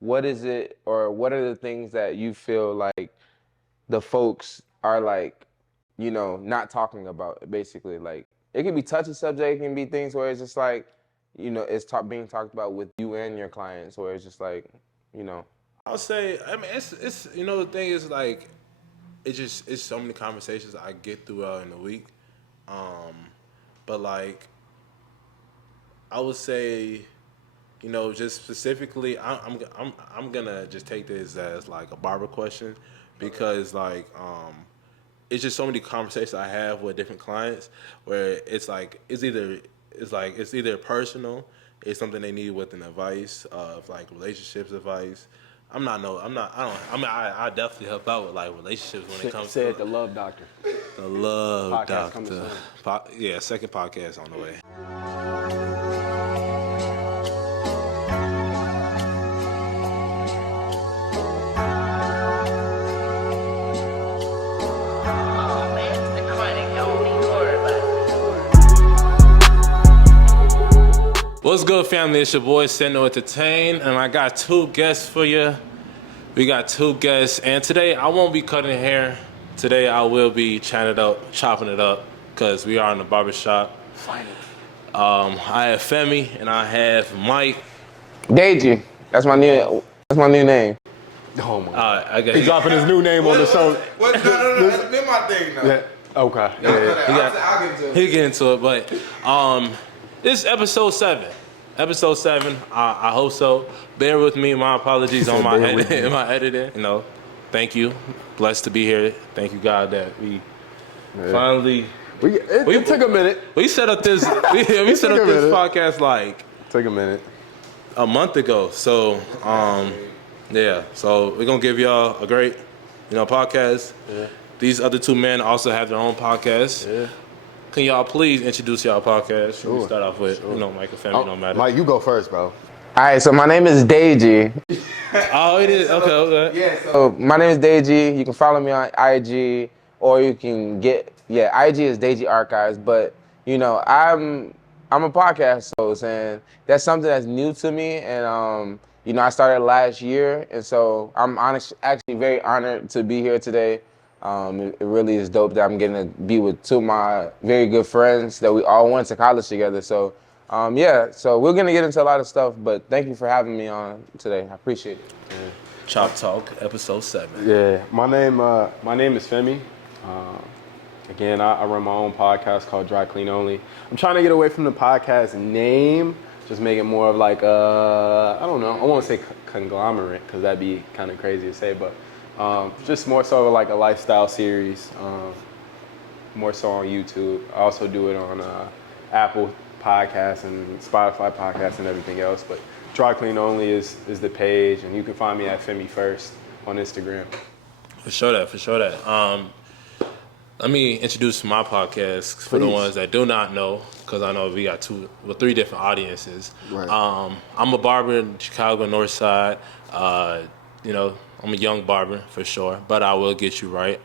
what is it, or what are the things that you feel like the folks are like, not talking about, basically? Like, it can be touchy subject, it can be things where it's just like, it's being talked about with you and your clients, where it's just like, you know. I'll say, I mean, it's the thing is like, it's so many conversations I get throughout in the week, um, but like I would say, just specifically, I'm gonna just take this as like a barber question, because like it's just so many conversations I have with different clients where it's either personal, it's something they need with an advice of like relationships advice. I definitely help out with like relationships when it comes Said to the love doctor. the love Podcast coming doctor. Yeah, second podcast on the way. What's good, family? It's your boy Sendo Entertain, and I got two guests for you. We got two guests, and today I won't be cutting hair. Today I will be chopping it up, because we are in the barbershop. Finally. I have Femi and I have Mike. Deji. That's my new name. Oh my God. I guess He's dropping his new name on the show. No, that's been my thing though. Yeah. Okay. I'll get into it. he'll get into it, but this is episode 7. Episode 7. I hope so. Bear with me. My apologies on my editing. Thank you. Blessed to be here. Thank you, God, that we finally. It took a minute. We set up this. We set up this podcast like Take a minute. a month ago. So yeah. So we're gonna give y'all a great podcast. Yeah. These other two men also have their own podcast. Yeah. Can y'all please introduce y'all podcast? Sure. We start off with Mike and Femi. No matter. Mike, you go first, bro. All right, so my name is Deji. Oh, it is. Okay. Yeah, so my name is Deji. You can follow me on IG, or you can IG is Deji Archives. But I'm a podcast host, and that's something that's new to me. And I started last year, and so I'm actually very honored to be here today. It really is dope that I'm getting to be with two of my very good friends that we all went to college together. So so we're gonna get into a lot of stuff, but thank you for having me on today. I appreciate it. Yeah. Chop Talk, episode 7. Yeah, my name is Femi. Again, I run my own podcast called Dry Clean Only. I'm trying to get away from the podcast name, just make it more of like I don't know. I won't say conglomerate because that'd be kind of crazy to say, but just more so like a lifestyle series. More so on YouTube. I also do it on Apple Podcasts and Spotify Podcasts and everything else. But Dry Clean Only is the page, and you can find me at Femi First on Instagram. For sure that. Let me introduce my podcast for the ones that do not know, because I know we got 3 different audiences. Right. I'm a barber in Chicago North Side. I'm a young barber for sure, but I will get you right.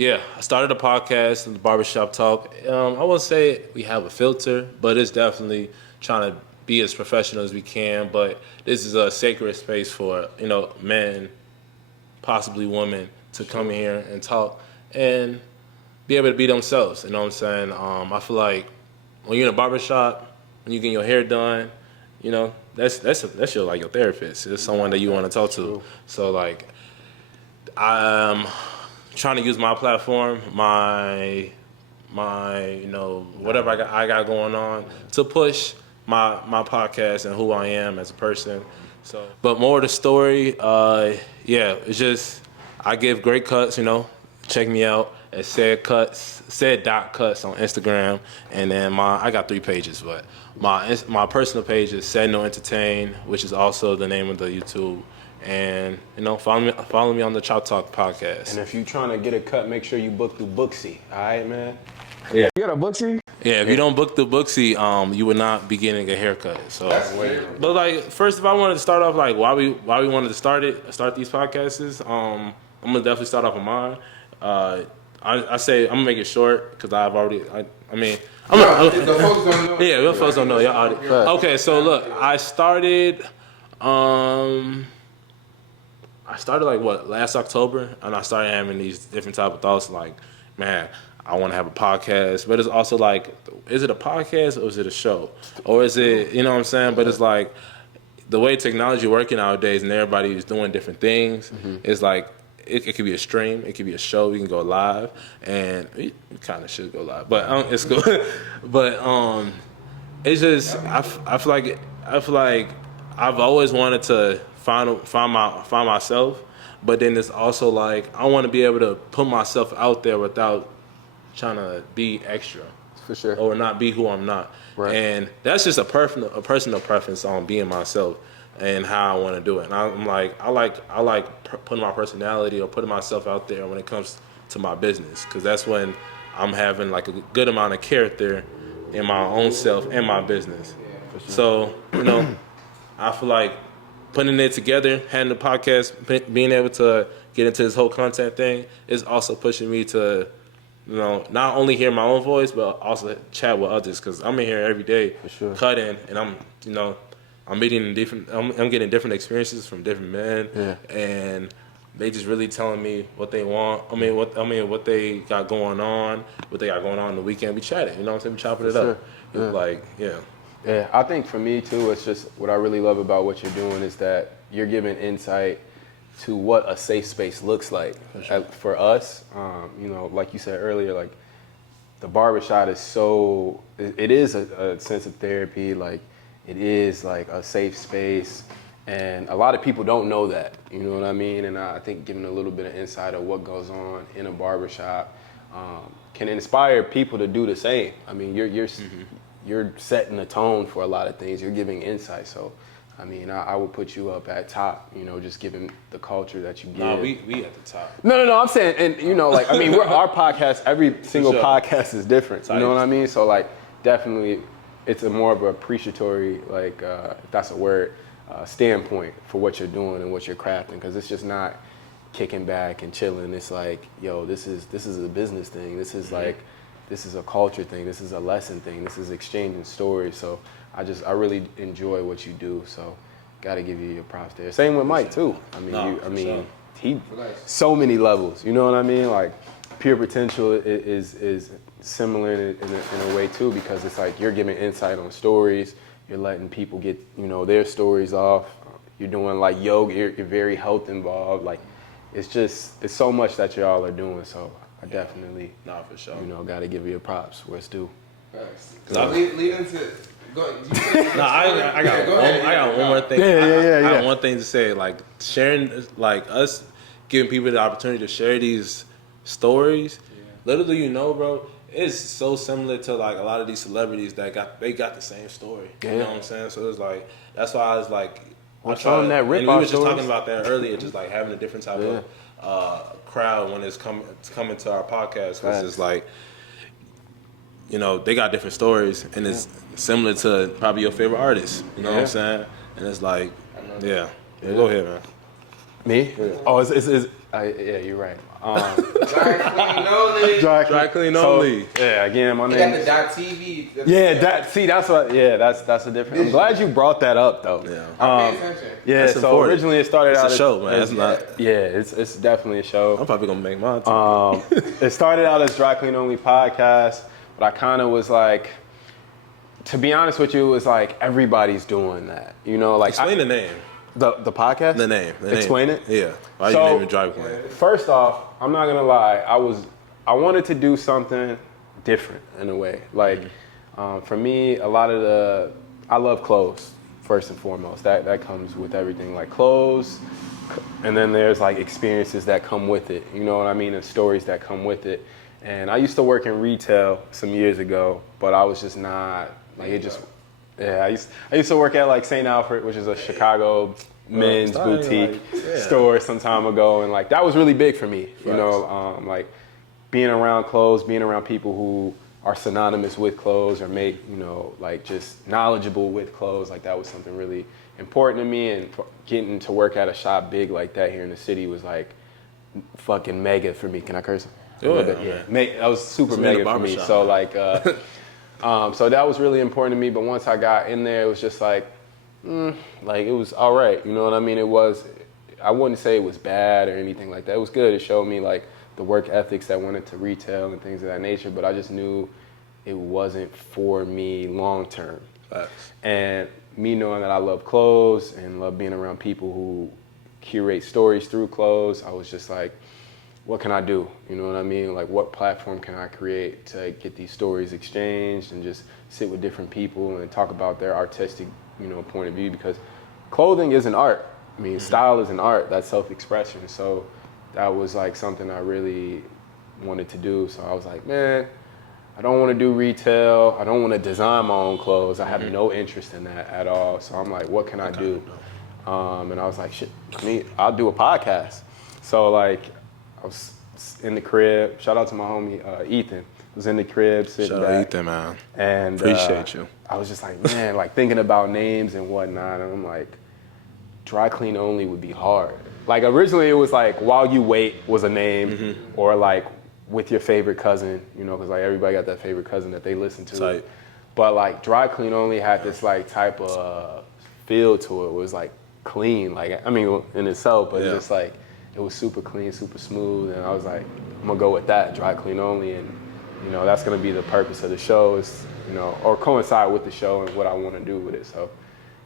I started a podcast, the Barbershop Talk. I won't say we have a filter, but it's definitely trying to be as professional as we can. But this is a sacred space for men, possibly women, to come here and talk and be able to be themselves. You know what I'm saying? I feel like when you're in a barbershop, when you get your hair done, that's your like your therapist. It's someone that you want to talk to. So like, I'm trying to use my platform, my whatever I got going on to push my podcast and who I am as a person. So, but more of the story, it's just I give great cuts. Check me out at said.cuts on Instagram, and then I got 3 pages, but my personal page is Sendo Entertain, which is also the name of the YouTube. And follow me on the ChopTalk podcast. And if you're trying to get a cut, make sure you book through Booksy. All right, man. Yeah. You got a Booksy? Yeah, if you don't book the Booksy, you would not be getting a haircut. So, but like, first, if I wanted to start off, like, why we wanted to start these podcasts, I'm gonna definitely start off with mine. I say I'm gonna make it short because I've already. The folks don't know. Yeah, the folks don't know. Y'all. Okay, so look, I started I started last October, and I started having these different type of thoughts like, man, I want to have a podcast, but it's also like, is it a podcast or is it a show, or is it, you know what I'm saying? But it's like the way technology working nowadays, and everybody is doing different things. It's like it could be a stream, it could be a show. We can go live, and we kind of should go live, but it's cool. But it's just I feel like I've always wanted to find myself, but then it's also like I want to be able to put myself out there without trying to be extra, For sure. or not be who I'm not. Right. And that's just a personal preference on being myself and how I want to do it. And I'm like I like putting my personality or putting myself out there when it comes to my business, because that's when I'm having like a good amount of character in my own self and my business. For sure. So, you know, I feel like putting it together, having the podcast, being able to get into this whole content thing is also pushing me to, you know, not only hear my own voice, but also chat with others, because I'm in here every day cutting, and I'm meeting I'm getting different experiences from different men, and they just really telling me what they want. What they got going on, the weekend. We chatting, you know what I'm saying? We chopping it up. Like, Yeah, I think for me too, it's just what I really love about what you're doing is that you're giving insight to what a safe space looks like. For us, you know, like you said earlier, like the barbershop is it is a sense of therapy, like it is like a safe space, and a lot of people don't know that, you know what I mean? And I think giving a little bit of insight of what goes on in a barbershop can inspire people to do the same. I mean, you're setting the tone for a lot of things. You're giving insight. So, I mean, I would put you up at top, you know, just given the culture that you give. No, we at the top. No, I'm saying, and you know, like, I mean, our podcast, every single podcast is different. You know what I mean? So, like, definitely, it's a more of an appreciatory, like, if that's a word, standpoint for what you're doing and what you're crafting, because it's just not kicking back and chilling. It's like, yo, this is a business thing. This is like, this is a culture thing. This is a lesson thing. This is exchanging stories. So I really enjoy what you do. So got to give you your props there. Same with Mike too. I mean, he so many levels. You know what I mean? Like Pure Potential is similar in a way too, because it's like you're giving insight on stories. You're letting people get, you know, their stories off. You're doing like yoga. You're very health involved. Like it's so much that y'all are doing. So I definitely, for sure. you know, got to give you your props where it's due. So lead into. I got one more thing. I got one thing to say. Like sharing, like us giving people the opportunity to share these stories. Little do you know, bro, it's so similar to like a lot of these celebrities that got the same story. You know what I'm saying? So it's like that's why I was like, that and we rip-off were just stories. talking about that earlier, just like having a different type of crowd when it's coming to our podcast, because it's like, you know, they got different stories, and it's similar to probably your favorite artist. You know what I'm saying? And it's like, go ahead, man. Me? Yeah. Oh, yeah, you're right. Dry clean only. Yeah, again, my name. You got the .tv. That's what. Yeah, that's a different. I'm glad you brought that up though. I pay attention. Yeah, That's so important. originally it started out It's a show, man. It's not. Yeah, it's definitely a show. I'm probably gonna make mine too. It started out as Dry Clean Only podcast, but I kind of was like, to be honest with you, it was like everybody's doing that. You know, like Explain the name. The podcast? The name. Explain it? Yeah. Why So, you name it Dry Clean? First off, I'm not gonna lie. I wanted to do something different in a way. Like, for me, I love clothes first and foremost. That comes with everything. Like clothes, and then there's like experiences that come with it. You know what I mean? And stories that come with it. And I used to work in retail some years ago, but I was just not like it. Just I used to work at like St. Alfred, which is a Chicago men's boutique store some time ago, and like that was really big for me. You know, like being around clothes, being around people who are synonymous with clothes or make, you know, like just knowledgeable with clothes. Like that was something really important to me, and getting to work at a shop big like that here in the city was like fucking mega for me. Can I curse? Yeah. That was super mega for me. So like, so that was really important to me. But once I got in there, it was just like, Like it was all right, you know what I mean? I wouldn't say it was bad or anything like that. It was good. It showed me like the work ethics that went into retail and things of that nature, but I just knew it wasn't for me long term. And me knowing that I love clothes and love being around people who curate stories through clothes, I was just like, what can I do? You know what I mean? Like, what platform can I create to get these stories exchanged and just sit with different people and talk about their artistic, point of view? Because clothing is an art. I mean, style is an art. That's self-expression. So that was like something I really wanted to do. So I was like, man, I don't want to do retail. I don't want to design my own clothes. I have no interest in that at all. So I'm like, what can I do? And I was like, shit, I'll do a podcast. So like, I was in the crib. Shout out to my homie Ethan. Was in the crib sitting Shout back. out Ethan, man. And appreciate you. I was just like, man, like thinking about names and whatnot. And I'm like, dry clean only would be hard. Like originally it was like While You Wait was a name, or like With Your Favorite Cousin, because like everybody got that favorite cousin that they listen to. Tight. But like dry clean only had this like type of feel to it. It was like clean, like I mean in itself, but just like it was super clean, super smooth, and I was like, I'm gonna go with that, dry clean only, and that's gonna be the purpose of the show, is or coincide with the show and what I want to do with it. So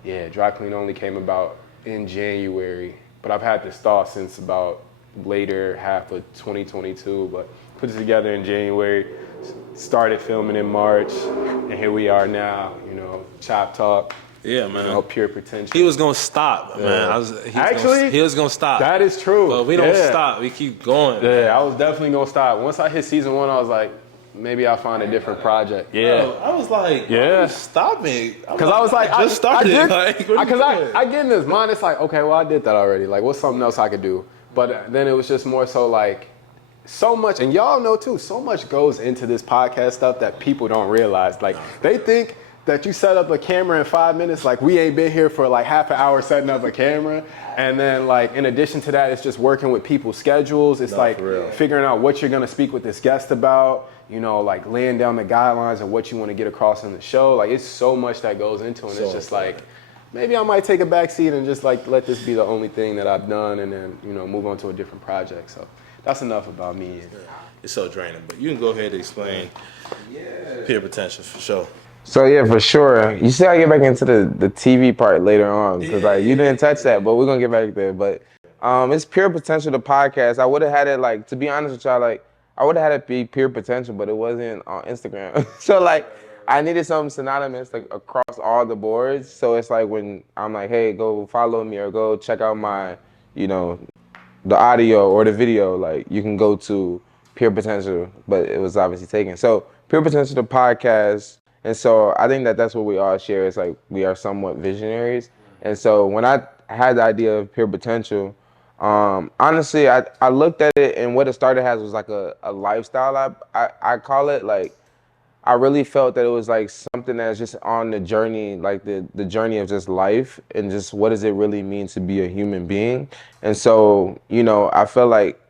yeah, dry clean only came about in January, but I've had this thought since about later half of 2022, but put it together in January, started filming in March, and here we are now, ChopTalk. Yeah, man. Pure potential. He was gonna stop, man. He was gonna stop. That is true. But we don't stop. We keep going. Yeah, I was definitely gonna stop. Once I hit season 1, I was like, maybe I'll find a different project. Yeah. Bro, I was like, stop me. Because I was like, I just started. Because I get in this mind, it's like, okay, well, I did that already. Like, what's something else I could do? But then it was just more so like, so much, and y'all know too, so much goes into this podcast stuff that people don't realize. Like, they think that you set up a camera in 5 minutes, like we ain't been here for like half an hour setting up a camera. And then like, in addition to that, it's just working with people's schedules. It's figuring out what you're gonna speak with this guest about, like laying down the guidelines of what you wanna get across in the show. Like it's so much that goes into it. And it's just like, maybe I might take a back seat and just like, let this be the only thing that I've done and then, move on to a different project. So that's enough about me. It's so draining, but you can go ahead and explain peer potential for sure. So yeah, for sure. You see, I get back into the TV part later on because like you didn't touch that, but we're gonna get back there. But it's Pure Potential, the podcast. I would have had it like, to be honest with y'all, like I would have had it be Pure Potential, but it wasn't on Instagram. So like I needed something synonymous like across all the boards. So it's like when I'm like, hey, go follow me or go check out my, the audio or the video, like you can go to Pure Potential, but it was obviously taken. So Pure Potential, the podcast. And so I think that that's what we all share. It's like we are somewhat visionaries. And so when I had the idea of Pure Potential, honestly, I looked at it and what it started as was like a lifestyle, I call it. Like, I really felt that it was like something that's just on the journey, like the journey of just life and just what does it really mean to be a human being. And so, I feel like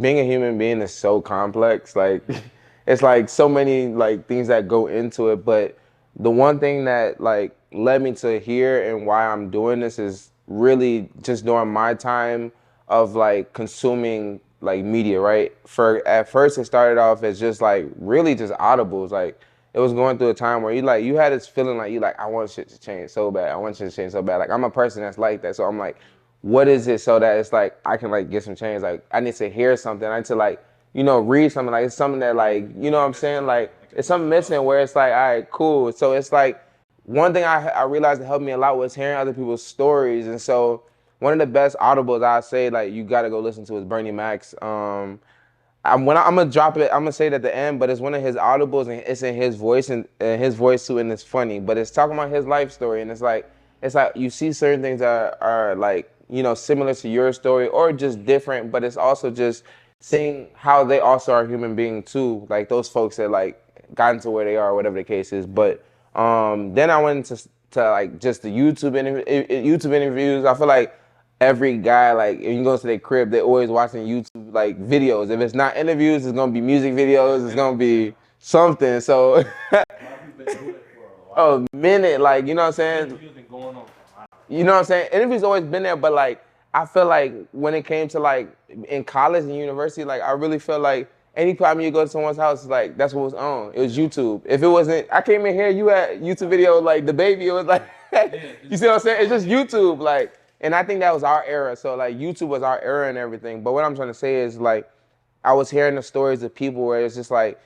being a human being is so complex. Like, it's like so many like things that go into it, but the one thing that like led me to here and why I'm doing this is really just during my time of like consuming like media, right? At first it started off as just like really just audibles. Like it was going through a time where you had this feeling like I want shit to change so bad. I want shit to change so bad. Like I'm a person that's like that. So I'm like, what is it so that it's like I can like get some change? Like I need to hear something. I need to like read something, like it's something that like, what I'm saying? Like it's something missing where it's like, all right, cool. So it's like one thing I realized that helped me a lot was hearing other people's stories. And so one of the best audibles I say like you got to go listen to is Bernie Mac's. I'm gonna drop it. I'm gonna say it at the end, but it's one of his audibles and it's in his voice and his voice too, and it's funny. But it's talking about his life story, and it's like you see certain things that are like similar to your story or just different, but it's also just seeing how they also are human beings too, like those folks that like gotten to where they are, whatever the case is. But then I went into like just the YouTube interviews. I feel like every guy, like if you go to their crib, they're always watching YouTube like videos. If it's not interviews, it's gonna be music videos. It's gonna be something. So a minute, like what I'm saying. You know what I'm saying? Interviews always been there, but like I feel like when it came to like in college and university, like I really feel like anytime you go to someone's house, like that's what was on. It was YouTube. If it wasn't, I came in here, you had YouTube video like the baby. It was like, you see what I'm saying? It's just YouTube, like, and I think that was our era. So like YouTube was our era and everything. But what I'm trying to say is like, I was hearing the stories of people where it's just like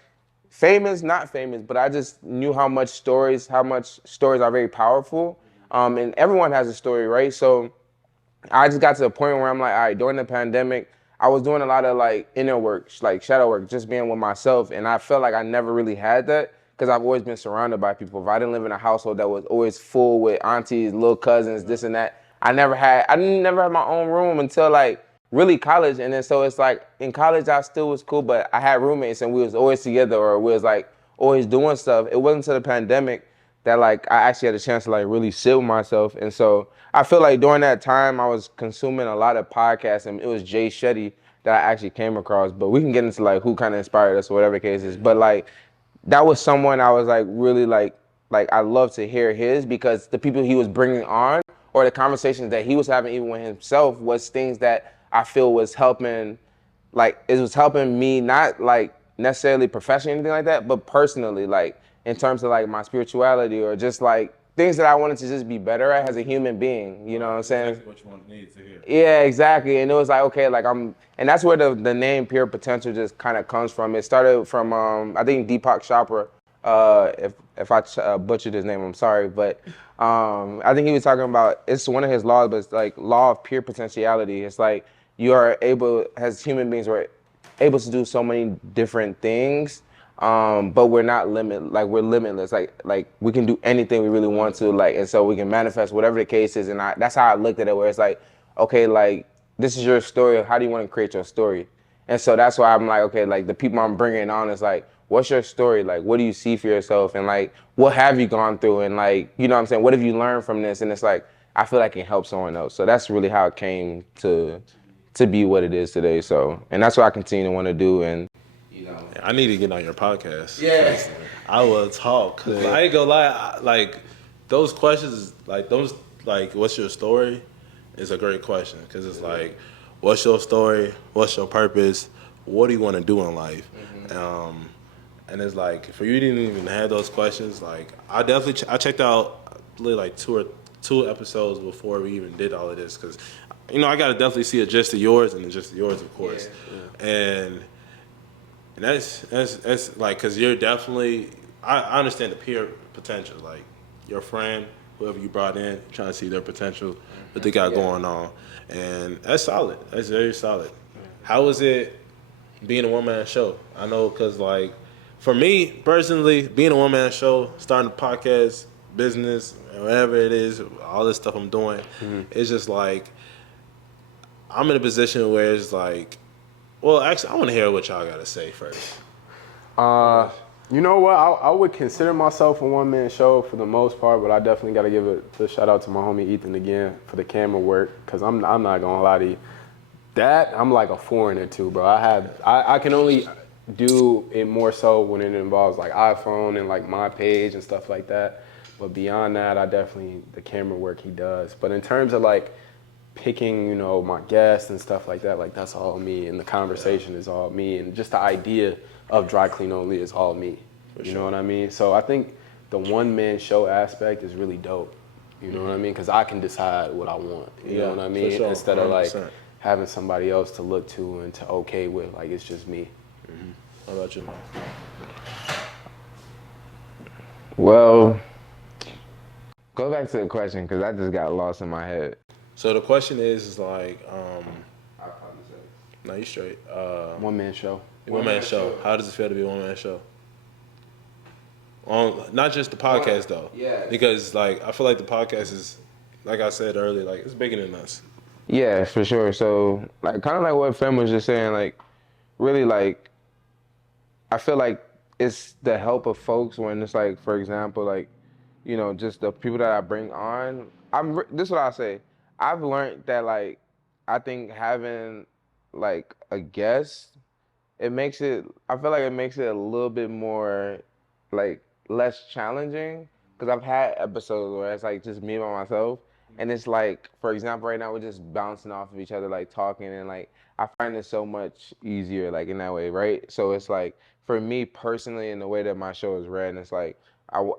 famous, not famous, but I just knew how much stories are very powerful. And everyone has a story, right? So I just got to a point where I'm like, all right, during the pandemic, I was doing a lot of like inner work, like shadow work, just being with myself. And I felt like I never really had that because I've always been surrounded by people. If I didn't live in a household that was always full with aunties, little cousins, this and that, I didn't never have my own room until like really college. And then so it's like in college, I still was cool, but I had roommates and we was always together or we was like always doing stuff. It wasn't until the pandemic that like I actually had a chance to like really sit with myself. And so I feel like during that time I was consuming a lot of podcasts and it was Jay Shetty that I actually came across. But we can get into like who kind of inspired us or whatever the case is. But like that was someone I was like really like I love to hear his because the people he was bringing on or the conversations that he was having even with himself was things that I feel was helping like it was helping me not like necessarily professionally or anything like that, but personally, like in terms of like my spirituality or just like things that I wanted to just be better at as a human being. You know what I'm saying? Exactly what you want needs to hear. Yeah, exactly. And it was like, okay, like and that's where the name Pure Potential just kind of comes from. It started from, I think Deepak Chopra, if I butchered his name, I'm sorry. But I think he was talking about, it's one of his laws, but it's like law of pure potentiality. It's like you are able, as human beings, we're able to do so many different things, but we're not we're limitless. Like we can do anything we really want to, like, and so we can manifest whatever the case is. And that's how I looked at it, where it's like, okay, like this is your story. How do you want to create your story? And so that's why I'm like, okay, like the people I'm bringing on is like, what's your story? Like, what do you see for yourself? And like, what have you gone through? And like, you know what I'm saying? What have you learned from this? And it's like, I feel like it can help someone else. So that's really how it came to be what it is today. So, and that's what I continue to want to do. And, you know, I need to get on your podcast. Yeah. I will talk. Cause I ain't gonna lie, like those questions, like what's your story, is a great question. Cause it's like, what's your story? What's your purpose? What do you want to do in life? And it's like for you to even have those questions, like I definitely I checked out like two episodes before we even did all of this, cause you know I gotta definitely see a gist of yours and a gist of yours, of course, and that's like, cause you're definitely I understand the peer potential, like your friend, whoever you brought in, trying to see their potential, what they got going on, and that's solid. That's very solid. How was it being a one-man show? I know, cause like for me personally, being a one-man show, starting a podcast, business, whatever it is, all this stuff I'm doing, it's just like I'm in a position where it's like, well, actually, I want to hear what y'all got to say first. You know what? I would consider myself a one-man show for the most part, but I definitely got to give a shout out to my homie Ethan again for the camera work, because I'm not gonna lie to you. That I'm like a foreigner too, bro. I can only do it more so when it involves like iPhone and like my page and stuff like that. But beyond that, the camera work he does. But in terms of like picking, you know, my guests and stuff like that, like that's all me, and the conversation is all me, and just the idea of Dry Clean Only is all me. You know what I mean? So I think the one-man show aspect is really dope. You know what I mean? Because I can decide what I want. You know what I mean? Sure. Instead of like 100%. having somebody else to look to and to okay with. Like it's just me. How about you, man? well, go back to the question because I just got lost in my head. So the question is like, no, you straight. One-man show. One-man show. How does it feel to be a one-man show? Not just the podcast though. Yeah. Because like I feel like the podcast is, like I said earlier, like it's bigger than us. Yeah, for sure. So, like, kind of like what Fem was just saying, like, really, like, I feel like it's the help of folks when it's like, for example, like, you know, just the people that I bring on. This is what I say. I've learned that, like, I think having, like, a guest, I feel like it makes it a little bit more, like, less challenging. Because I've had episodes where it's, like, just me by myself. And it's like, for example, right now we're just bouncing off of each other, like talking, and like I find it so much easier, like in that way, right? So it's like for me personally, in the way that my show is ran, it's like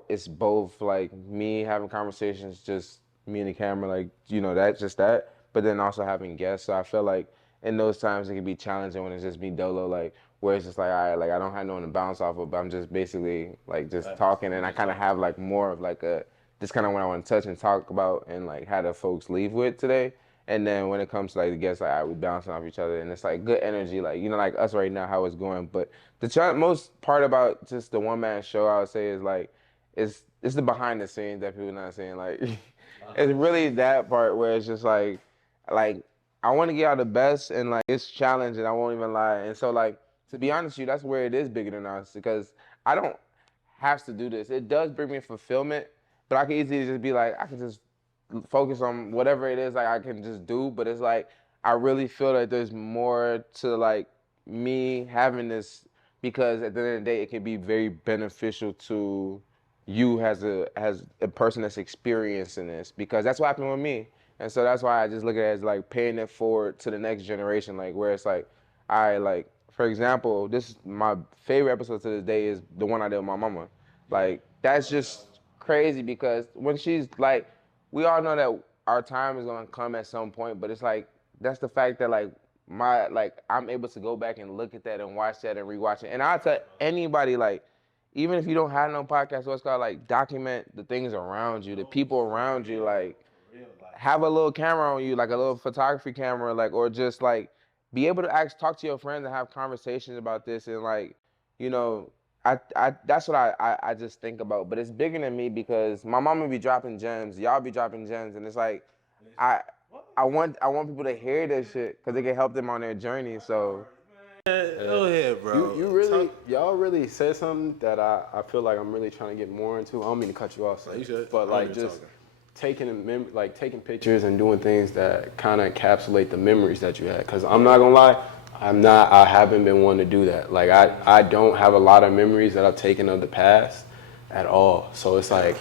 it's both like me having conversations, just me and the camera, like that's just that, but then also having guests. So I feel like in those times it can be challenging when it's just me dolo, like where it's just like, all right, like I don't have no one to bounce off of, but I'm just basically like just talking, and I kind of have like more of like a this kind of what I want to touch and talk about and like how the folks leave with today. And then when it comes to like the guests, like all right, we bouncing off each other, and it's like good energy, like like us right now, how it's going. But the most part about just the one man show, I would say, is like it's the behind the scenes that people not seeing. Like it's really that part where it's just like I want to get out the best, and like it's challenging. I won't even lie. And so like to be honest with you, that's where it is bigger than us because I don't have to do this. It does bring me fulfillment, but I can easily just be like, I can just focus on whatever it is like I can just do. But it's like I really feel that there's more to like me having this because at the end of the day, it can be very beneficial to you as a person that's experiencing this because that's what happened with me. And so that's why I just look at it as like paying it forward to the next generation, like where it's like, I like, for example, this is my favorite episode to this day is the one I did with my mama. Like that's just crazy because when she's like, we all know that our time is gonna come at some point, but it's like that's the fact that like I'm able to go back and look at that and watch that and rewatch it. And I'll tell anybody like even if you don't have no podcast, what's called like document the things around you, the people around you, like have a little camera on you, like a little photography camera, like or just like be able to talk to your friends and have conversations about this and like, you know, I that's what I just think about. But it's bigger than me because my mama be dropping gems, y'all be dropping gems, and it's like I I want people to hear this shit because it can help them on their journey. So Go ahead, bro. Y'all really said something that I feel like I'm really trying to get more into. I don't mean to cut you off, sir, You should. but like just taking pictures and doing things that kind of encapsulate the memories that you had. Cause I'm not gonna lie, I haven't been one to do that. Like I don't have a lot of memories that I've taken of the past at all. So it's like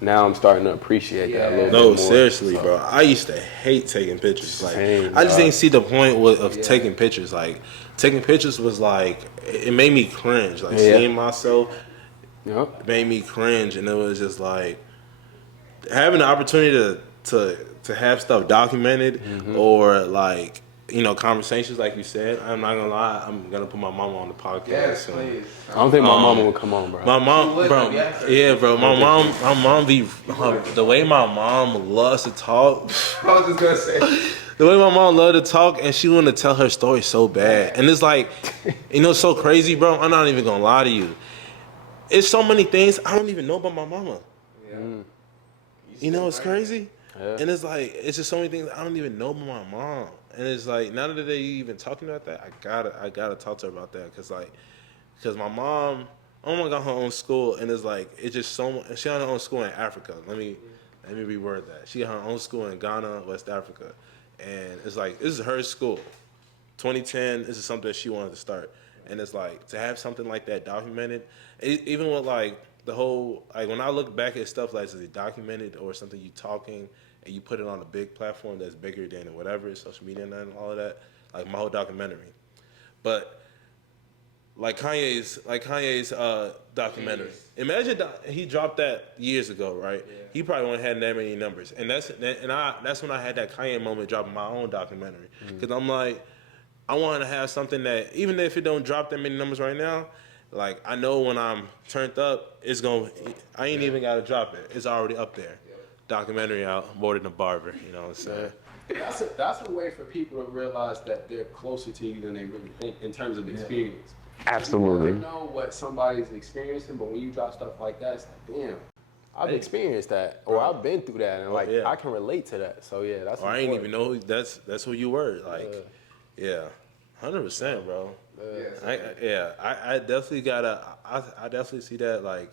now I'm starting to appreciate that a little bit more. No, seriously, bro. I used to hate taking pictures. Like, Same, I just dog. didn't see the point of taking pictures. Like, taking pictures was like, it made me cringe. Like, seeing myself made me cringe. And it was just like, having the opportunity to have stuff documented or like, conversations like you said, I'm not gonna lie, I'm gonna put my mama on the podcast. yes, soon. please. I don't think my mama would come on, bro. My mom, bro, yeah, bro. My mom be the way my mom loves to talk. I was just gonna say. The way my mom loved to talk, and she wanted to tell her story so bad, and it's like, it's so crazy, bro. I'm not even gonna lie to you. It's so many things I don't even know about my mama. It's crazy, and it's like it's just so many things I don't even know about my mom, and it's like now that they even talking about that, I gotta talk to her about that, because my mom got her own school, and it's like it's just so much. She got her own school in Africa. Let me reword that. She got her own school in Ghana, West Africa, and it's like this is her school. 2010, this is something she wanted to start, and it's like to have something like that documented, even with like the whole like when I look back at stuff like is documented or something you talking and you put it on a big platform that's bigger than whatever social media and all of that, like my whole documentary, but. Like Kanye's documentary. Imagine he dropped that years ago, right? Yeah. He probably wouldn't have that many numbers, and that's when I had that Kanye moment dropping my own documentary because I'm like, I want to have something that even if it don't drop that many numbers right now, like I know when I'm turned up, I ain't even got to drop it. It's already up there. Yeah. Documentary out, more than a barber. You know what I'm saying? That's a way for people to realize that they're closer to you than they really think in terms of experience. Absolutely. You never know what somebody's experiencing, but when you drop stuff like that, it's like, damn. I've experienced that, or I've been through that, and I can relate to that. So yeah, that's. Or I ain't even know that's who you were. Like, 100%, bro. I definitely I definitely see that like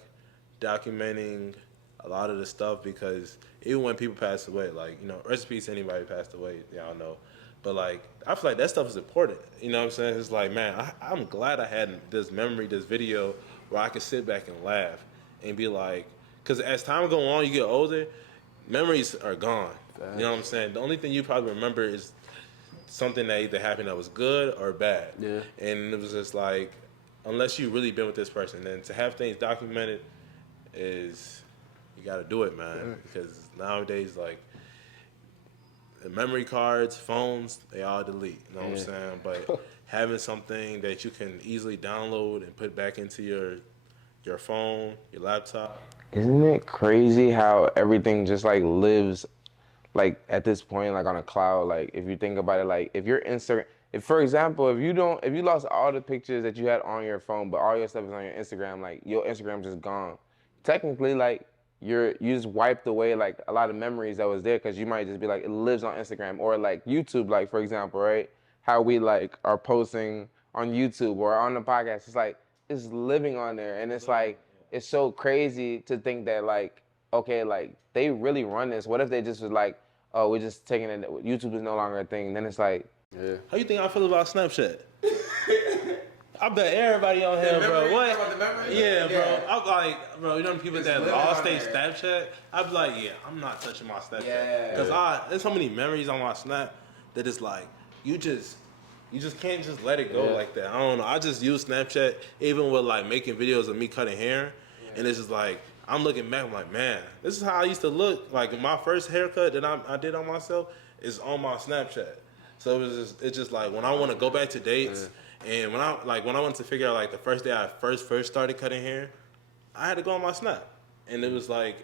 documenting a lot of the stuff because even when people pass away, like rest in peace anybody passed away, y'all know. But like I feel like that stuff is important. You know what I'm saying? It's like, man, I'm glad I had this memory, this video where I could sit back and laugh and be like, because as time go on, you get older, memories are gone. You know what I'm saying? The only thing you probably remember is something that either happened that was good or bad. Yeah. And it was just like, unless you really been with this person, then to have things documented is, you got to do it, man. Because nowadays, like, the memory cards, phones, they all delete. You know what I'm saying? But having something that you can easily download and put back into your phone, your laptop. Isn't it crazy how everything just like lives like at this point like on a cloud? Like if you think about it, like if your Instagram, if for example, if you lost all the pictures that you had on your phone, but all your stuff is on your Instagram, like your Instagram's just gone. Technically, like you just wiped away like a lot of memories that was there because you might just be like it lives on Instagram or like YouTube, like for example, right? How we like are posting on YouTube or on the podcast, it's like it's living on there, and it's like it's so crazy to think that like okay, like they really run this. What if they just was like, oh, we're just taking it. YouTube is no longer a thing. Then it's like, How you think I feel about Snapchat? I bet everybody on here, bro. What? Yeah, bro. I'm like, bro, you know the people that lost their Snapchat? I'd be like, yeah, I'm not touching my Snapchat. Because there's so many memories on my Snap that it's like, you just can't just let it go like that. I don't know. I just use Snapchat even with like making videos of me cutting hair. And it's just like, I'm looking back, I'm like, man, this is how I used to look. Like my first haircut that I did on myself is on my Snapchat. So it's just like when I want to go back to dates and when I wanted to figure out like the first day I first started cutting hair, I had to go on my Snap. And it was like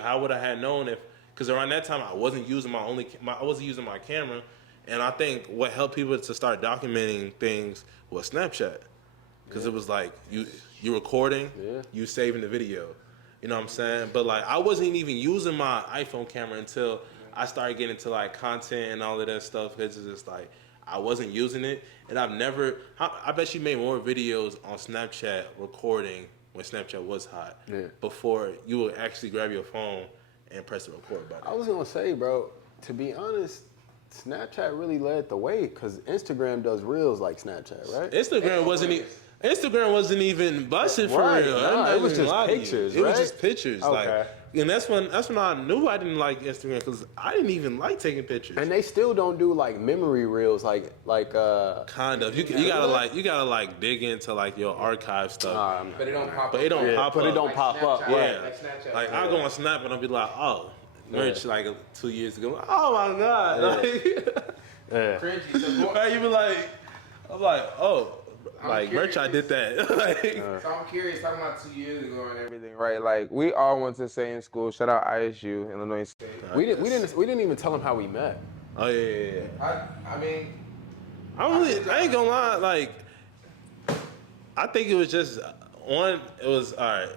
how would I have known if, because around that time I wasn't using my camera. And I think what helped people to start documenting things was Snapchat. Because it was like you recording, you saving the video. You know what I'm saying? But like I wasn't even using my iPhone camera until I started getting into like content and all of that stuff. Because it's just like I wasn't using it. And I bet you made more videos on Snapchat recording when Snapchat was hot. Before you would actually grab your phone and press the record button. I was going to say, bro, to be honest, Snapchat really led the way because Instagram does reels like Snapchat, right? Instagram wasn't even busted for Right, real. nah, it was just pictures, It was right? just pictures. Okay. And that's when I knew I didn't like Instagram because I didn't even like taking pictures. And they still don't do like memory reels like Kind of. You gotta like dig into like your archive stuff. But it don't pop up. But it don't pop but up. it don't pop up. Snapchat. Yeah. Like Snapchat. Like I go on Snap and I'll be like, oh, merch like 2 years ago. Oh my god. Like, Cringy. So, right, you be like, I'm like, oh, like merch, I did that. Like, so I'm curious, talking about 2 years ago and everything. right? Like we all went to the same school. Shout out ISU, Illinois State. we didn't even tell them how we met. oh yeah. I mean, I ain't gonna lie, like, I think it was just all right,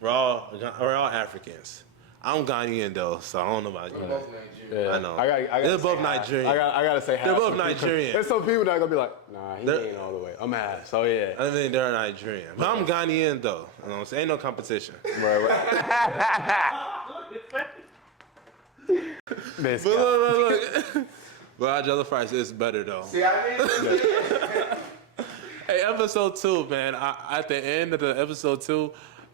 we're all Africans. I'm Ghanaian though, so I don't know about you. we're both Nigerian. I know. They're They're both Nigerian. I gotta say They're both Nigerian. There's some people that are gonna be like, nah, he ain't all the way. I'm half. So yeah. I mean, they're Nigerian. But I'm Ghanaian though. You know what I'm saying? Ain't no competition. This But guy. look. But our jello fries is better though. See what I mean? Hey, episode 2, man. At the end of the episode 2,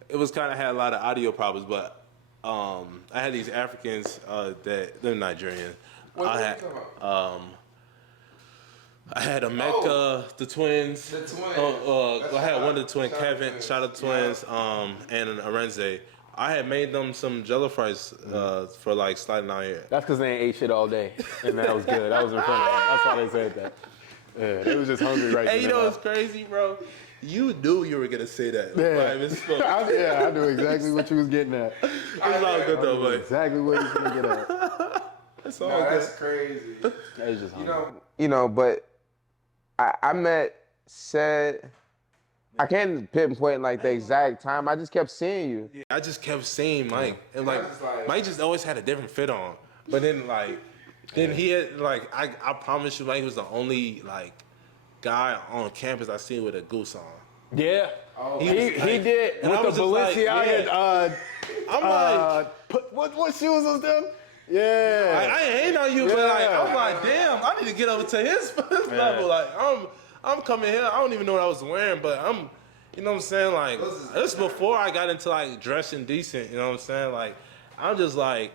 it was kind of had a lot of audio problems, but I had these Africans that they're Nigerian. What are you talking about? I had Emeka, the twins. The twins. I had one of the twins, Shout out Kevin, twins. shout out twins, and Arenze. I had made them some jello fries for like sliding out here. That's because they ain't ate shit all day, and that was good. That was in front of them. That's why they said that. Yeah, they was just hungry right Hey, you then know and what's crazy, bro? You knew you were gonna say that. there. I misspoke. I knew exactly what you was getting at. It's all good though, but Exactly what you was gonna get at. it's all No, good. that's crazy. They was just hungry. But I met said I can't pinpoint like the exact time. I just kept seeing you. Yeah, I just kept seeing Mike, and like I was like- Mike just always had a different fit on. But then he had like I promise you, Mike was the only like guy on campus I seen with a goose on. Yeah. Oh, He did and with I the was just like, Balenciaga. I'm like, What shoes was them? Yeah. I ain't hating on you, but like Yeah. I'm like, damn, I need to get over to his level. Like I'm coming here. I don't even know what I was wearing, but you know what I'm saying? Like this is before I got into like dressing decent. You know what I'm saying? Like I'm just like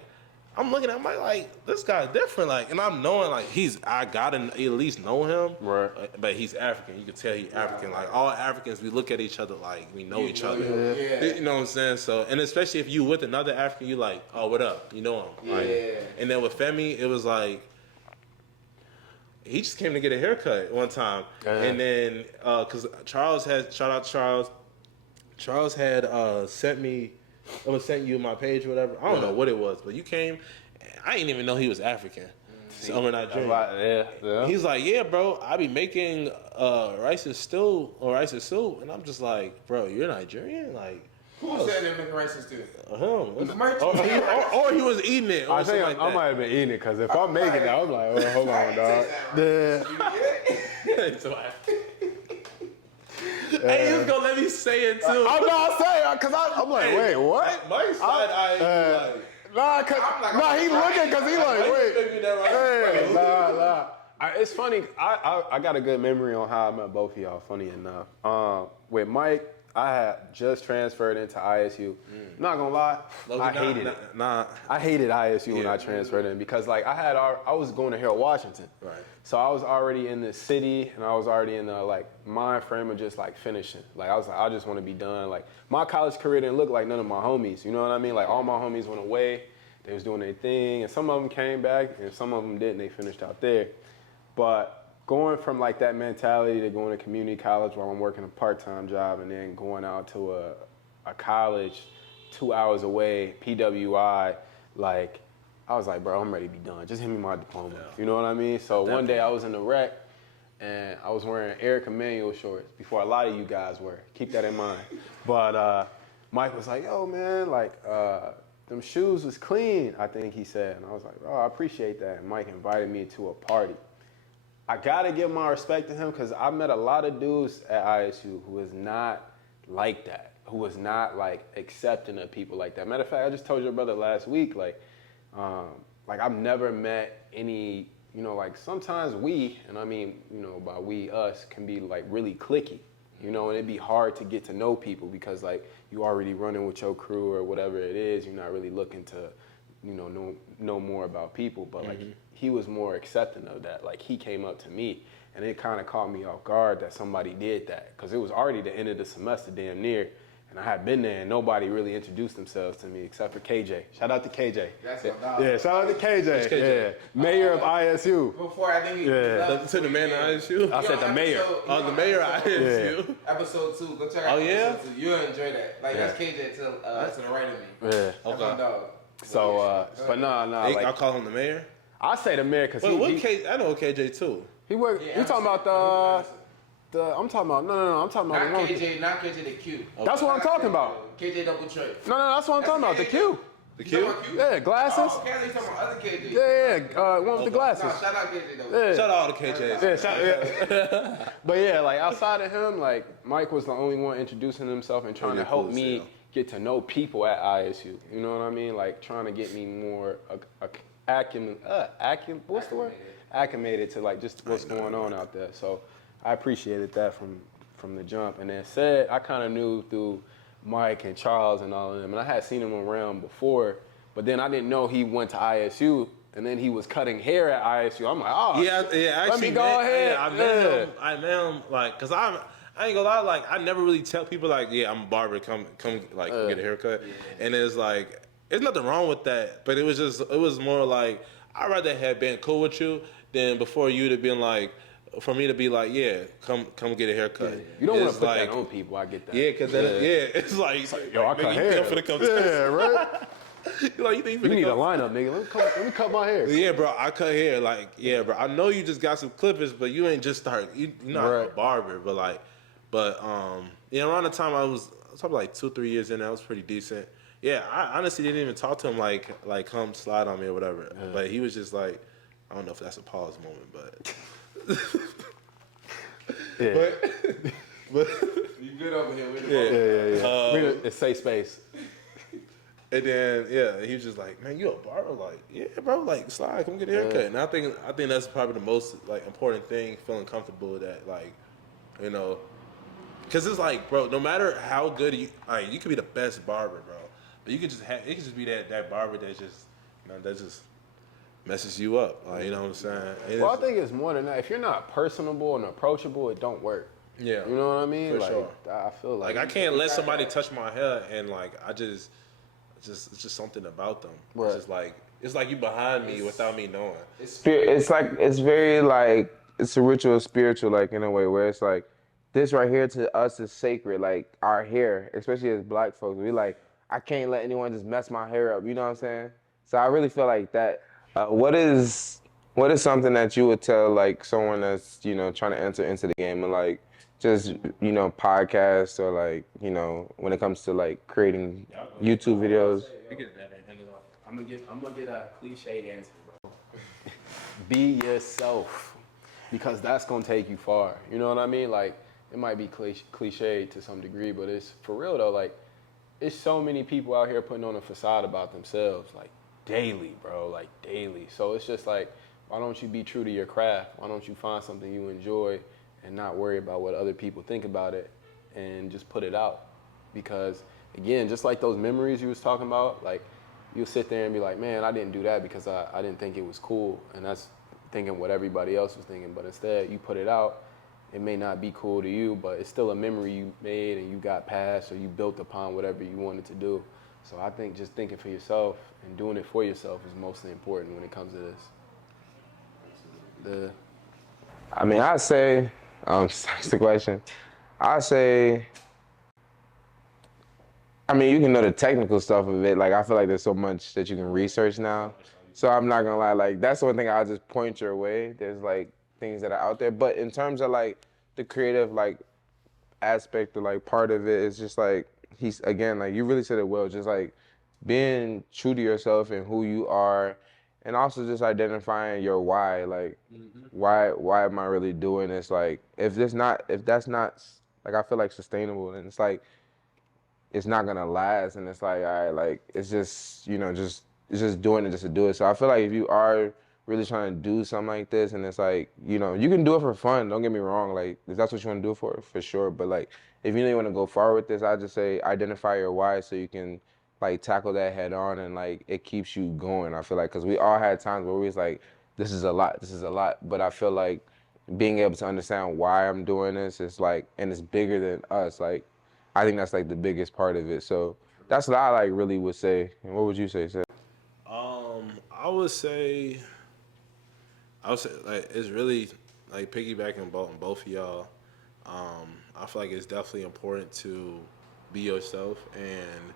I'm looking at Mike like this guy's different, like, and I'm knowing like I gotta at least know him, Right. But he's African. You can tell he's African. Like all Africans, we look at each other like we know each other. Yeah. You know what I'm saying? So, and especially if you with another African, you like, oh, what up? You know him. Like, and then with Femi, it was like he just came to get a haircut one time, and then because Charles had shout out to Charles. Charles had sent you my page or whatever. I don't know what it was, but you came. I didn't even know he was African. So I'm Nigerian. Yeah. He's like, yeah, bro, I be making rice and stew or rice and soup, and I'm just like, bro, you're Nigerian, like. Who said they make racist too? Him. Merch. Or he was eating it. Or I think like I might have been eating it because if I'm making it, I'm like, well, hold on, dog. Hey, you was gonna let me say it too. I'm not saying because I'm like, wait, what? My side eye, like, Nah, he looking because he like, wait. Hey, nah. It's funny. I got a good memory on how I met both of y'all. Funny enough, with Mike, I had just transferred into ISU. Not gonna lie, I hated it. I hated ISU when I transferred in because like I was going to Harold Washington. Right. So I was already in the city and I was already in the like mind frame of just like finishing. Like I was like, I just want to be done. Like my college career didn't look like none of my homies. You know what I mean? Like all my homies went away. They was doing their thing and some of them came back and some of them didn't. They finished out there. But going from like that mentality to going to community college while I'm working a part-time job and then going out to a college 2 hours away, PWI, like I was like, bro, I'm ready to be done. Just hand me my diploma. Yeah. You know what I mean? So one day I was in the rec and I was wearing Eric Emanuel shorts before a lot of you guys were. Keep that in mind. But Mike was like, yo, man, like them shoes was clean, I think he said. And I was like, oh, I appreciate that. And Mike invited me to a party. I gotta give my respect to him because I met a lot of dudes at ISU who is not like that, who is not like accepting of people like that. Matter of fact, I just told your brother last week, like I've never met any, you know, like sometimes we, and I mean, you know, by we, us, can be like really cliquey, you know, and it'd be hard to get to know people because like you already running with your crew or whatever it is, you're not really looking to, you know more about people, but like he was more accepting of that. Like he came up to me and it kind of caught me off guard that somebody did that because it was already the end of the semester damn near and I had been there and nobody really introduced themselves to me except for KJ. Shout out to KJ. That's my dog. Yeah, shout out to KJ. Yeah, mayor of ISU. Before I think to the man of ISU. I said the mayor. The mayor of ISU. Episode 2. Go check out episode 2. You'll enjoy that. Like that's KJ to the right of me. Yeah. That's my dog. So, but nah. Like, I'll call him the mayor. I say the mayor because I know KJ too. He worked. Yeah, we talking about I'm talking about no. I'm talking about not KJ, not KJ the Q. Okay. That's what I'm talking about. KJ double trade. No, that's what I'm talking about. The Q. The Q? Yeah, glasses. Oh, okay, I talking about other KJ. Yeah. One with the glasses. No, shout out KJ though. Yeah. Shout out to KJ. Yeah. But yeah, like outside of him, like Mike was the only one introducing himself and trying to help me get to know people at ISU. You know what I mean? Like trying to get me more what's the word? Acclimated to like just what's going on out there. So I appreciated that from the jump. And then said I kind of knew through Mike and Charles and all of them, and I had seen him around before, but then I didn't know he went to ISU. And then he was cutting hair at ISU. I'm like, oh, yeah. Actually, let me go ahead. Yeah, I met him like, cause I ain't gonna lie, like I never really tell people like, yeah, I'm a barber, come like get a haircut. Yeah. And it's like, there's nothing wrong with that, but it was more like I'd rather have been cool with you than before you'd have been like, for me to be like, yeah, come get a haircut. Yeah. You don't want to put that on people. I get that. Yeah, cause it's like yo, I cut hair. Yeah, right. Like, you need a lineup, nigga. Let me cut my hair. Yeah, bro, I cut hair. Like, yeah, bro, I know you just got some clippers, but you ain't just started. You're not a barber, but around the time I was probably like 2-3 years in, that was pretty decent. Yeah, I honestly didn't even talk to him like come slide on me or whatever. Yeah. But he was just like, I don't know if that's a pause moment, but yeah. but you good over here? Yeah. It's safe space. And then he was just like, man, you a barber? Like, yeah, bro, like slide, come get a haircut. And I think that's probably the most like important thing, feeling comfortable with that, like, you know, because it's like, bro, no matter how good you could be the best barber, bro, but you could just it could just be that barber that's just, Now that just messes you up. Like, you know what I'm saying? Well, I think it's more than that. If you're not personable and approachable, it don't work. Yeah. You know what I mean? For like, sure. I feel like I can't let somebody touch my hair and like it's just something about them. Right. It's like you behind me without me knowing. It's like it's very like it's a ritual, spiritual, like in a way where it's like this right here to us is sacred. Like our hair, especially as Black folks, we like I can't let anyone just mess my hair up. You know what I'm saying? So I really feel like that. What is something that you would tell like someone that's trying to enter into the game and like just podcasts or like when it comes to like creating YouTube videos? I'm gonna get a cliche answer, bro. be yourself, because that's gonna take you far. You know what I mean? Like, it might be cliche to some degree, but it's for real though. Like, it's so many people out here putting on a facade about themselves, like daily, bro, like daily. So it's just like, why don't you be true to your craft? Why don't you find something you enjoy and not worry about what other people think about it, and just put it out? Because again, just like those memories you was talking about, like, you'll sit there and be like, man, I didn't do that because I didn't think it was cool. And that's thinking what everybody else was thinking. But instead, you put it out. It may not be cool to you, but it's still a memory you made and you got past, or you built upon whatever you wanted to do. So I think just thinking for yourself and doing it for yourself is mostly important when it comes to this. I mean, I say, that's the question. I say, I mean, you can know the technical stuff of it. Like, I feel like there's so much that you can research now. So I'm not gonna lie, like, that's the one thing I'll just point your way. There's like things that are out there. But in terms of like the creative like aspect or like part of it, it's just like he's again, like you really said it well, just like being true to yourself and who you are, and also just identifying your why. Like why am I really doing this? Like if that's not like I feel like sustainable, then it's like it's not gonna last, and it's like all right, like it's just it's just doing it just to do it. So I feel like if you are really trying to do something like this, and it's like you can do it for fun. Don't get me wrong, like if that's what you want to do it for sure. But like if you really want to go far with this, I just say identify your why so you can like tackle that head on, and like it keeps you going. I feel like because we all had times where we was like, this is a lot, but I feel like being able to understand why I'm doing this is like, and it's bigger than us. Like I think that's like the biggest part of it. So that's what I like really would say. And what would you say, Seth? I would say like it's really like piggybacking on both of y'all. I feel like it's definitely important to be yourself and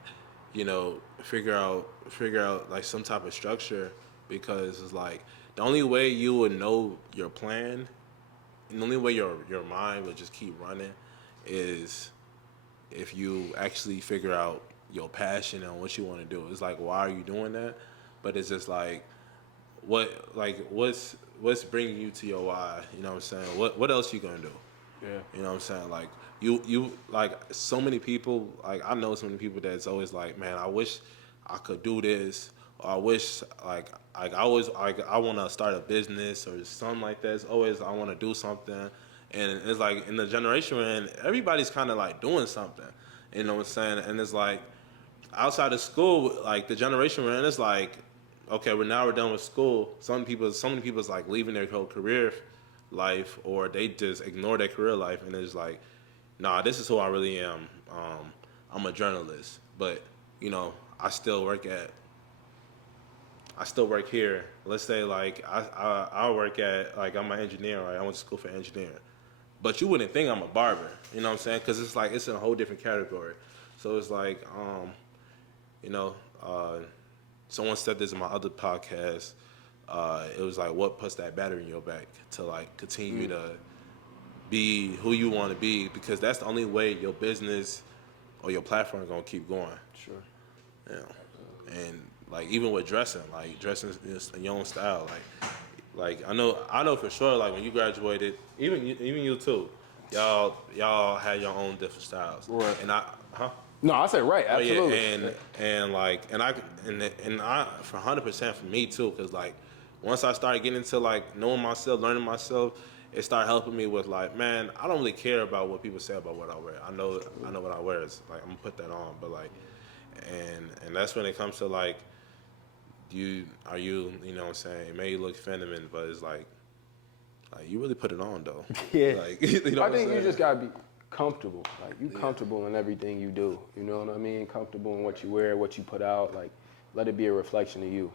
figure out like some type of structure, because it's like the only way you would know your plan, and the only way your mind would just keep running is if you actually figure out your passion and what you want to do. It's like, why are you doing that? But it's just like what's bringing you to your why? You know what I'm saying? What else you gonna do? Yeah. You know what I'm saying? Like you like so many people, like I know so many people that's always like, man, I wish I could do this, or I wish like I always like I want to start a business or something like that. It's always I want to do something, and it's like in the generation we're in, everybody's kind of like doing something. You know what I'm saying? And it's like outside of school, like the generation we're in, it's like, okay, we're done with school. So many people's like leaving their whole career life, or they just ignore their career life, and it's like, nah, this is who I really am. I'm a journalist, but I still work here. Let's say like I work at like I'm an engineer, right? I went to school for engineering, but you wouldn't think I'm a barber. You know what I'm saying? Because it's like it's in a whole different category. So it's like you know, someone said this in my other podcast. It was like, what puts that battery in your back to like continue to be who you want to be? Because that's the only way your business or your platform is gonna keep going. Sure. Yeah, and like even with dressing, like dressing in your own style, like I know for sure, like when you graduated, even you too, y'all had your own different styles. Right. And No, I say right, absolutely. Oh, yeah, and I for 100% for me too, because like once I started getting into like knowing myself, learning myself, it started helping me with like, man, I don't really care about what people say about what I wear. I know what I wear is like I'm gonna put that on, but like, and that's when it comes to like you know what I'm saying, it may look feminine, but it's like you really put it on though. Yeah. Like, you know I what I'm think you saying? just gotta be comfortable. Like you comfortable in everything you do. You know what I mean? Comfortable in what you wear, what you put out. Like let it be a reflection of you.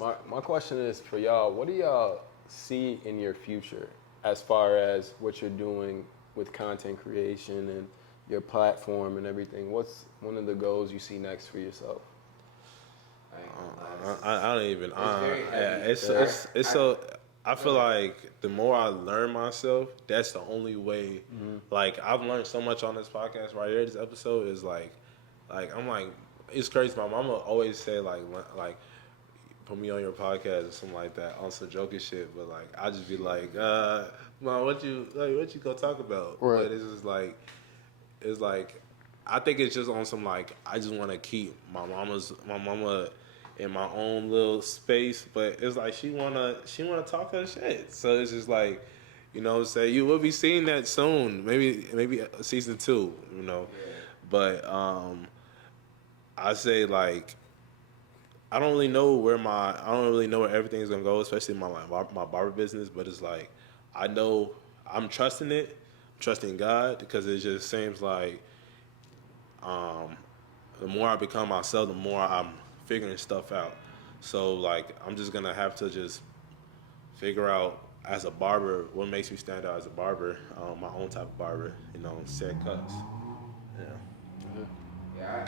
My question is for y'all, what do y'all see in your future as far as what you're doing with content creation and your platform and everything? What's one of the goals you see next for yourself? I don't even. very heavy. It's so. I feel like the more I learn myself, that's the only way. Like I've learned so much on this podcast right here. This episode is like I'm like, it's crazy. My mama always say like put me on your podcast or something like that on some joking shit. But like I just be like, mom, what you gonna talk about? Right. But it's like I think it's just on some like I just want to keep my mama in my own little space, but it's like she wanna talk her shit. So it's just like, you know what I'm saying, you will be seeing that soon, maybe season 2, you know. Yeah. But I say like I don't really know where everything's gonna go, especially my barber business. But it's like I know I'm trusting it, trusting God, because it just seems like the more I become myself, the more I'm figuring stuff out. So like I'm just gonna have to just figure out as a barber what makes me stand out as a barber, my own type of barber, you know, set cuts. Yeah. Yeah.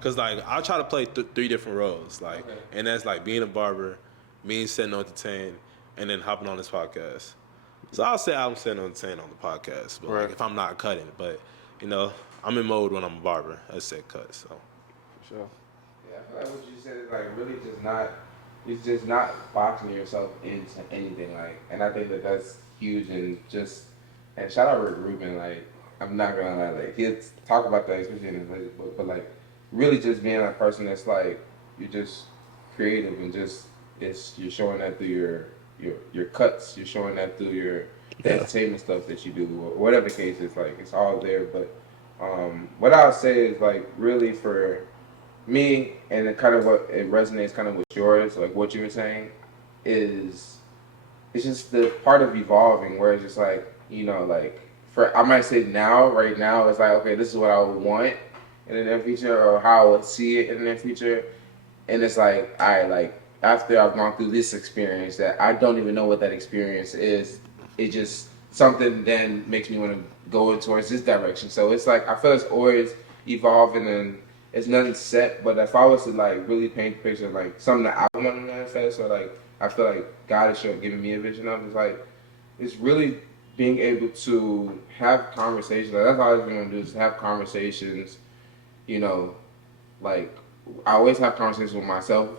Cause like I try to play 3 different roles, like, Okay. and that's like being a barber, being setting on the 10, and then hopping on this podcast. So I'll say I'm setting on the 10 on the podcast, but Right. like if I'm not cutting, but you know I'm in mode when I'm a barber. I set cuts, so. For sure. Yeah, I feel like what you said is like really just not boxing yourself into anything, like, and I think that that's huge. And shout out Rick Rubin, like, I'm not gonna lie, like, he'll talk about that especially in his latest book, but like really just being a person that's like you're just creative and just you're showing that through your cuts, you're showing that through the entertainment stuff that you do, or whatever the case is, like it's all there. But what I would say is like really for me, and it kind of what it resonates kind of with yours, like what you were saying, is it's just the part of evolving where it's just like, you know, like for I might say right now it's like, okay, this is what I would want in the near future, or how I would see it in the near future. And it's like after I've gone through this experience that I don't even know what that experience is, it just something then makes me want to go towards this direction. So it's like I feel it's always evolving and it's nothing set. But if I was to like really paint the picture of like something that I want to manifest, or like I feel like God is giving me a vision of, it's really being able to have conversations. Like, that's all I was going to do, is have conversations, you know, like I always have conversations with myself.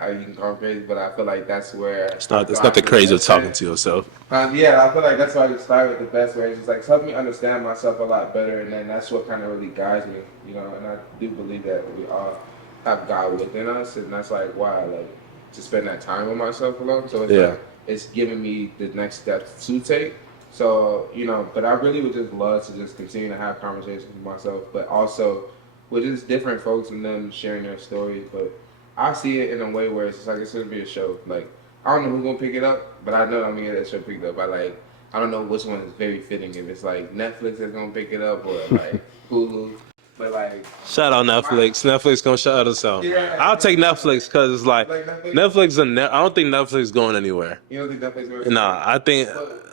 You can call me crazy, but I feel like that's where It's nothing crazy with talking to yourself. Yeah, I feel like that's why I just start with the best way. It's just like help me understand myself a lot better, and then that's what kind of really guides me, you know. And I do believe that we all have God within us, and that's like why I like to spend that time with myself alone. So it's like it's giving me the next steps to take. So you know, but I really would just love to just continue to have conversations with myself, but also with just different folks and them sharing their stories. But I see it in a way where it's just like it's gonna be a show. Like I don't know who's gonna pick it up, but I know I'm gonna get that show picked up. I don't know which one is very fitting. If it's like Netflix is gonna pick it up or like Hulu. But like Shout out Netflix. Netflix gonna shout us out. Yeah. I'll take Netflix because it's like Netflix? I don't think Netflix is going anywhere. You don't think Netflix will? Nah, I think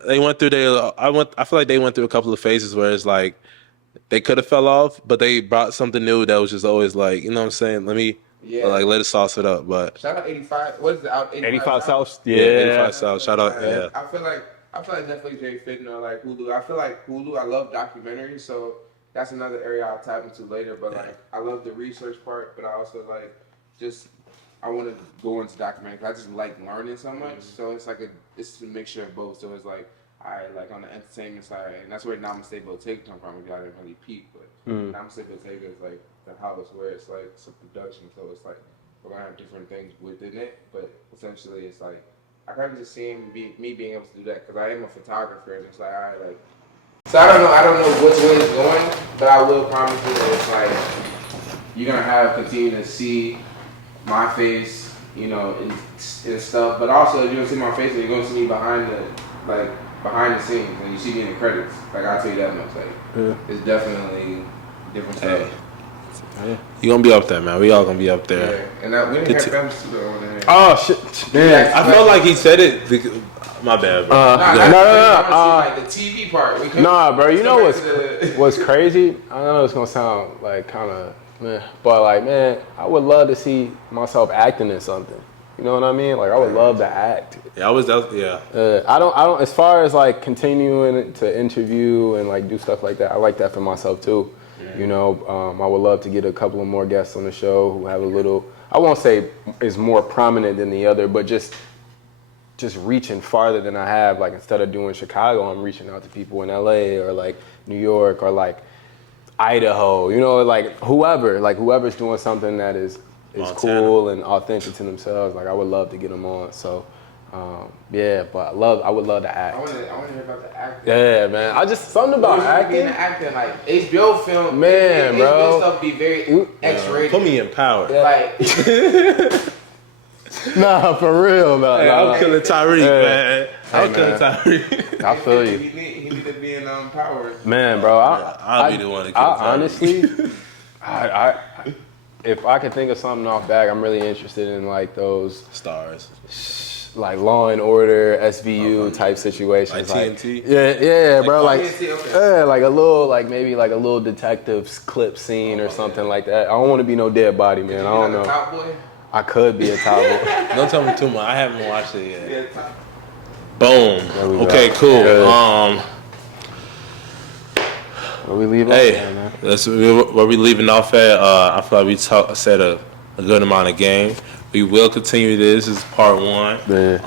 they went through I feel like they went through a couple of phases where it's like they could have fell off, but they brought something new that was just always like, you know what I'm saying? Let it sauce it up. But Shout out 85. What is it out? 85 South. yeah, 85 South. Shout out. Yeah. Yeah. I feel like Netflix very fitting, or like Hulu. I feel like Hulu. I love documentaries, so that's another area I'll tap into later. But like, I love the research part, but I also like just I want to go into documentaries. I just like learning so much, so it's like it's a mixture of both. So it's like I like on the entertainment side, and that's where Namaste Bottega come from. Which I didn't really peep, but Namaste Bottega is like the house where it's like some production, so it's like we're gonna have different things within it, but essentially it's like I kind of just see me being able to do that because I am a photographer, and it's like so I don't know which way it's going, but I will promise you that it's like you're gonna continue to see my face you know, and stuff. But also, if you don't see my face, you're gonna see me behind the scenes, and you see me in the credits. Like, I'll tell you that much. Like, it's definitely different stuff. Yeah. You gonna be up there, man. We all gonna be up there. Yeah, and we didn't have Fems too over there. Oh shit, man! I felt like he said it. My bad, bro. No, like the TV part. Nah, bro. You know what's crazy? I know it's gonna sound like kind of, but like, man, I would love to see myself acting in something. You know what I mean? Like, I would love to act. Yeah, yeah. I don't. As far as like continuing to interview and like do stuff like that, I like that for myself too. Yeah. You know, I would love to get a couple of more guests on the show who have a little. I won't say is more prominent than the other, but just reaching farther than I have. Like, instead of doing Chicago, I'm reaching out to people in LA or like New York or like Idaho. You know, like whoever's doing something that is cool and authentic to themselves. Like, I would love to get them on. So, yeah, but I would love to act. I want to hear about the acting. Yeah, man. I just something about acting. Like HBO film, man, bro. HBO stuff be very X-rated. Put me in power. Yeah. Like, nah, for real, man. Hey, I'm killing Tyreek, man. I'm killing Tyreek. I feel you. He need to be in power. Man, bro, I'll be the one to kill Tyreek. Honestly, I if I could think of something off bag, I'm really interested in like those stars, like Law and Order, SVU type situations, like TNT. Yeah, bro, like TNT, yeah, like a little, like maybe like a little detective clip scene or something like that. I don't want to be no dead body, man. I don't know. Top boy? I could be a top boy. Don't tell me too much. I haven't watched it yet. Boom. Okay, go. cool. Yeah. Where we leave off at, man? Where we leaving off at. I feel like we said a good amount of game. We will continue this. This is part one. Yeah.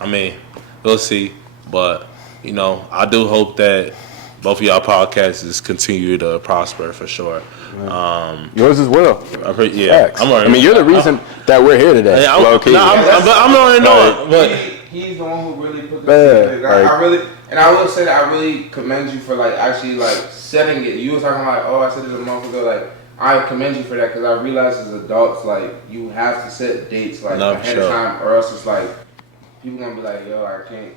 I mean, we'll see. But, you know, I do hope that both of y'all podcasts continue to prosper for sure. Yours as well. Yeah. I mean, you're the reason that we're here today. I'm already knowing. But he's the one who really put the together. I will say that I really commend you for like actually like setting it. You were talking like, oh, I said it a month ago. Like, I commend you for that because I realize as adults, like, you have to set dates like ahead of time, or else it's like people gonna be like, yo, I can't.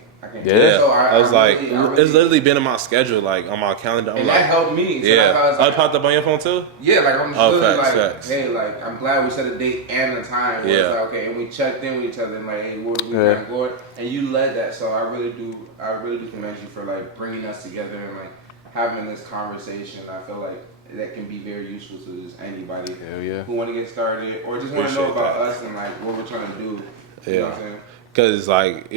Yeah, so I was like, it's literally been in my schedule, like on my calendar. And that helped me. So yeah, it popped up on your phone too. Yeah, like I'm just literally facts. Hey, like I'm glad we set a date and a time. Yeah. It's like, okay, and we checked in with each other and like, hey, what are we going for? And you led that, so I really do commend you for like bringing us together and like having this conversation. I feel like that can be very useful to just anybody who want to get started or just want to know about us and like what we're trying to do. You know what I'm saying? Because like,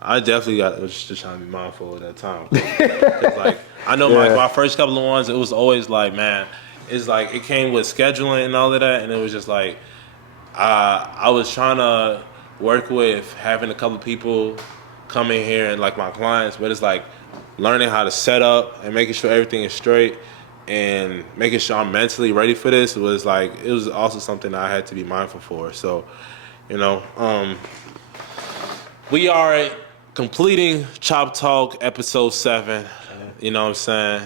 I definitely was just trying to be mindful of that time. Cause like, I know my first couple of ones, it was always like, man, it's like it came with scheduling and all of that, and it was just like, I was trying to work with having a couple of people come in here and like my clients, but it's like learning how to set up and making sure everything is straight and making sure I'm mentally ready for this was like, it was also something that I had to be mindful for. So, you know, we are completing Chop Talk episode 7. You know what I'm saying?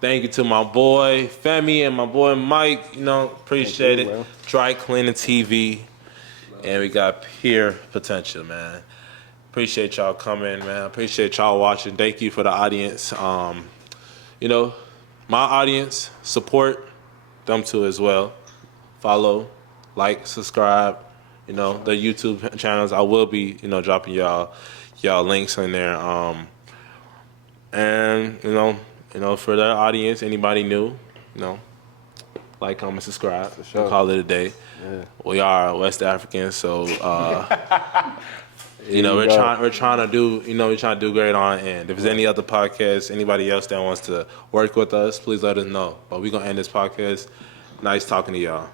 Thank you to my boy Femi and my boy Mike. You know, appreciate it. Dry Cleaning TV. And we got Pure Potential, man. Appreciate y'all coming, man. Appreciate y'all watching. Thank you for the audience. You know, my audience, support them too as well. Follow, like, subscribe. You know, the YouTube channels. I will be, you know, dropping y'all links in there. And you know, for the audience, anybody new, you know, like, comment, subscribe. We'll call it a day. Yeah. We are West Africans, so you know, we're trying to do great on it. And if there's any other podcasts, anybody else that wants to work with us, please let us know. But we're gonna end this podcast. Nice talking to y'all.